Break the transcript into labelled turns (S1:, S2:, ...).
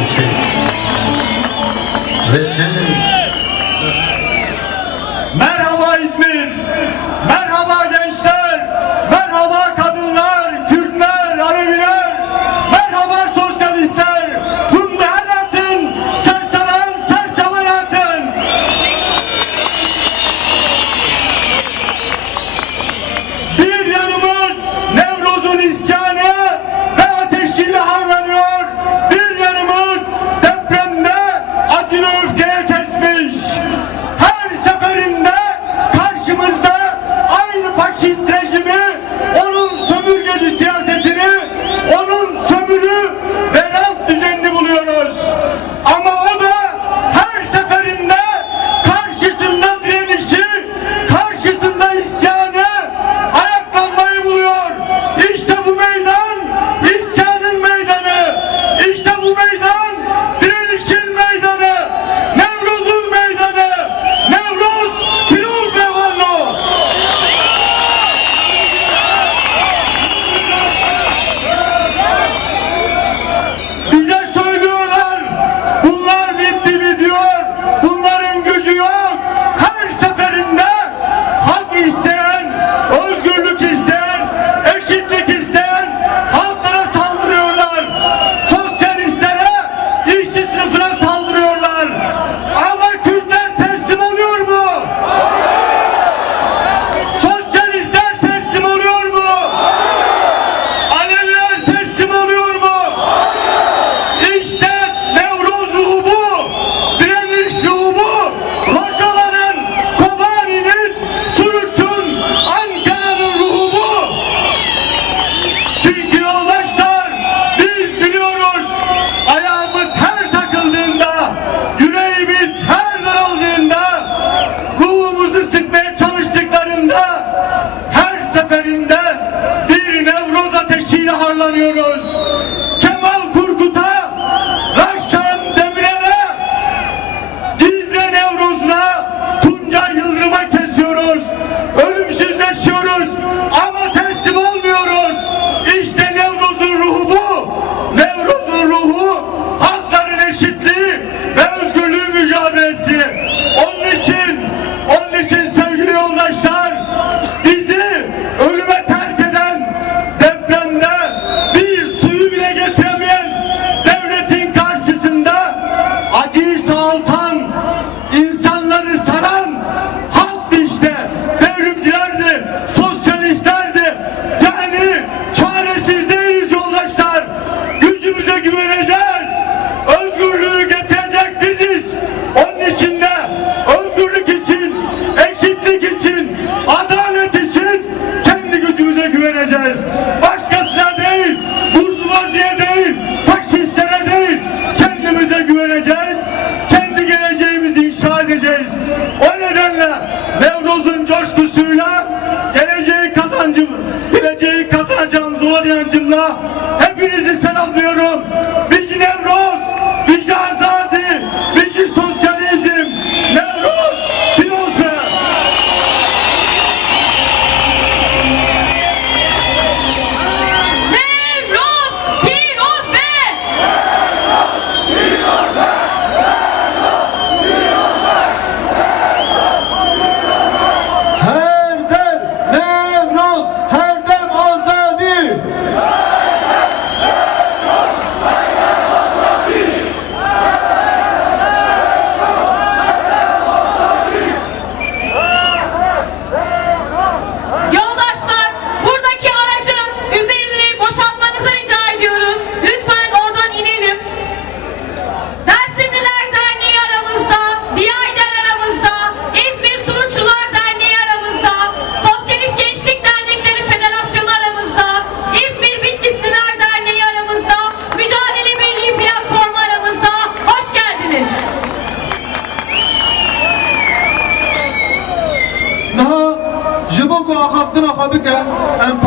S1: Listen. Listen. vereceğiz. Özgürlüğü getirecek biziz. Onun için de özgürlük için, eşitlik için, adalet için kendi gücümüze güveneceğiz. Başkasına değil, burjuvaziye değil, faşistlere değil, kendimize güveneceğiz. Kendi geleceğimizi inşa edeceğiz. O nedenle Nevruz'un coşkusuyla geleceği kazancımız, geleceği kazanacağımız o hepinizi selamlıyorum. حق وأخفت نخبك أن